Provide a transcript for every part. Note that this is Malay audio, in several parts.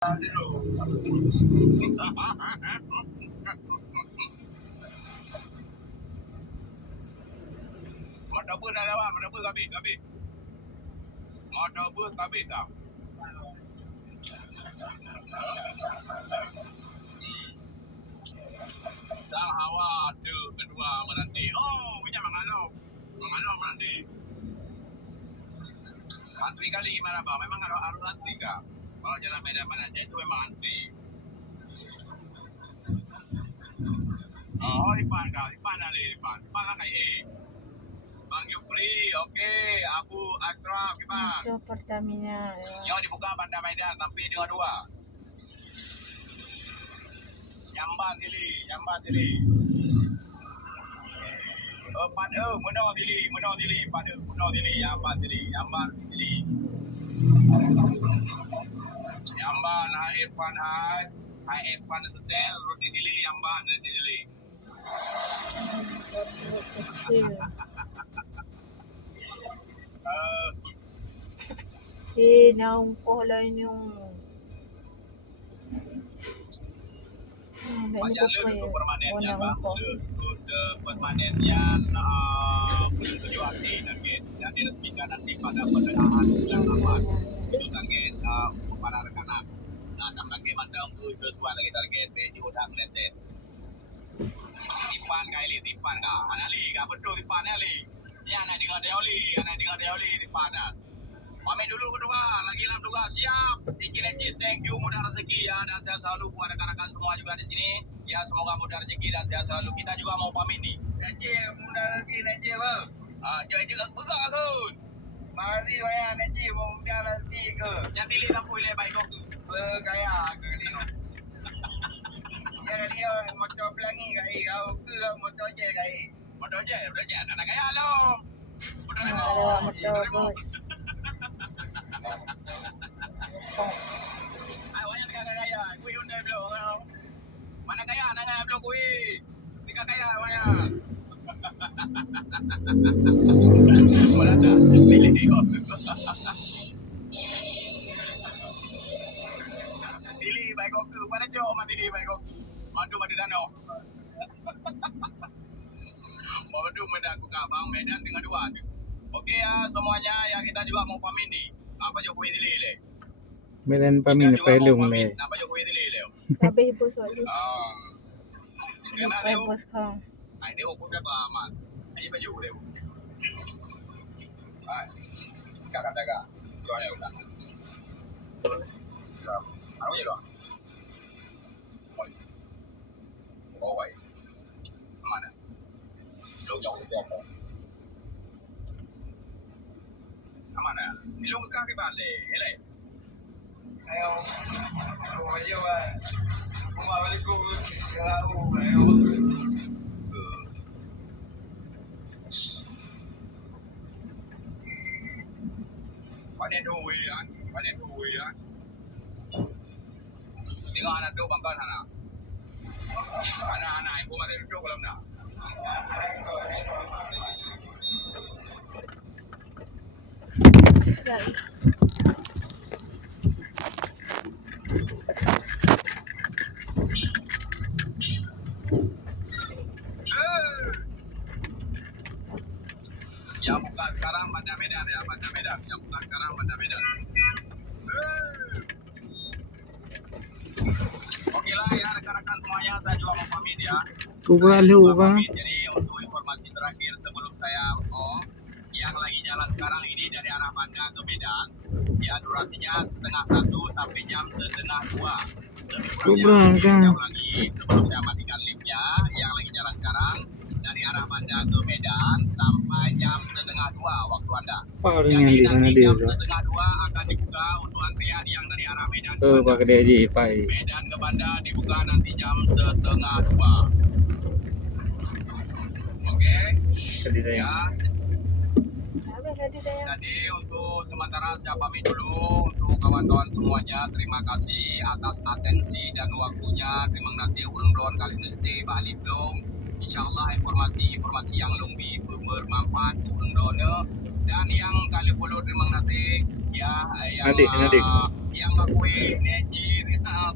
Motor bus dah lewat, motor bus habis. Motor bus habis dah. Sang hawa tu kedua menanti. Oh, punya mangalo. Mangalo menanti. Antri kali gimana bang? Memang harus antri kah? Kalau jalan Medan Manaja itu memang antri. Oh, Ipan kah? Ipan ada Ipan. Ipan kan Bang Yupri, okey. Abu Akrab, gimana? Itu Pertamina. Yang dibuka Bandar Medan sampai 22. Jamban dili. Menor dili. Jamban dili. Jamban, Hai Irfan setel, roti dili, jamban dili. Kecil. Naungkoh lain yung Macam lu permanennya bang, permanennya belum tujuh hati target yang diresmikan nanti pada pertengahan bulan Maret itu target untuk para rekanan. Nah, target macam tu sesuai lagi target PJ udah meletet. Tipan kah? Anali, kah betul tipan Ali. Ya, anak dengar Deoli tipan dah. Pamit dulu kedua, lagi dalam tugas siap. Cici, thank you, mudah rezeki ya, dan sehat selalu buat rekan-rekan semua juga di sini. Ya, semoga mudah rezeki dan sehat selalu. Kita juga mau pamit nih. Neji, mudah rezeki Neji bang. Jadi pegang tu. Makasih banyak Neji, mudah rezeki ke. Yang pilih tak boleh baik kau tu. Bergaya ke Lino. Ya dia motor pelangi kai kau ke motor je kai. Motor je, nak gaya lo. motor bus. Awaknya gaya. Kui Hyundai blok. Mana gaya nak blok kui. Tika gaya awaknya. Mana dah? Pilih kau. Pilih baik kau ke. Mana jauh mati di baik kau. Madu danau. Madu mendaku kat Bang Medan dengan dua tu. Okey ya semuanya yang kita juga mau pamit ni. Apa Jokowi delay le? Medan pamit pa ilong le. Apa Jokowi delay le? Sabi bus wali. Kena Ay dia. bus ka. Ai dia pun dah aman. Ai baju dia. Ai. Kata-kata. Soalnya udah. Apa je doang? Oh, baik. Mana? Lu jauh apa? Mana? Ilong ka ke bale, ele. Ayo. Oh, ayo ah. Assalamualaikum. Ayo. Pada dua ya. Tengok anak tu bangkan anak. Anak-anak ibu mari duduk belum nak? Yang buka sekarang Bandar Medan ya, Bandar Medan. Yang buka sekarang Bandar Medan. Okeylah ya rekan-rekan semuanya, saya juga mau pamit ya. Kubalo ka. Jadi untuk informasi terakhir sebelum saya off, yang lagi jalan sekarang ini dari arah Bandar ke Medan, ya durasinya 1:30 sampai jam 1:30. Kubrang ka. Lagi sebelum saya matikan liftnya, yang lagi jalan sekarang dari arah Bandar ke Medan sampai jam 1:30 waktu Anda. Paring yang di sana dia. Jam 1:30 akan dibuka untuk antrian yang dari arah Medan. Pakai dia je pai. Medan ke Bandar dibuka nanti jam 1:30. Okey. Tadi saya. Ya. Jadi untuk sementara saya pamit dulu untuk kawan-kawan semuanya. Terima kasih atas atensi dan waktunya. Terima kasih urang don kali mesti Pak Alif dong. InsyaAllah informasi yang lebih bermanfaat urang don Dan yang kali follow terima nanti ya yang Nadik. yang kue neji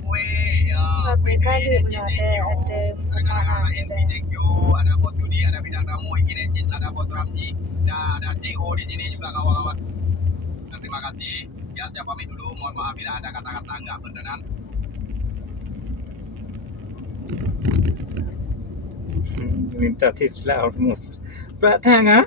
kue Kami kali pun ada Rekan-rekan NPTQ, ada bot judi, ada bidang tamu, Ikinejis, ada bot Ramji, dan ada CO di sini juga kawan-kawan. Dan terima kasih. Ya, saya pamit dulu. Mohon maaf bila ada kata-kata nggak berkenan. Minta tips lah, Mus. Berat tang ah?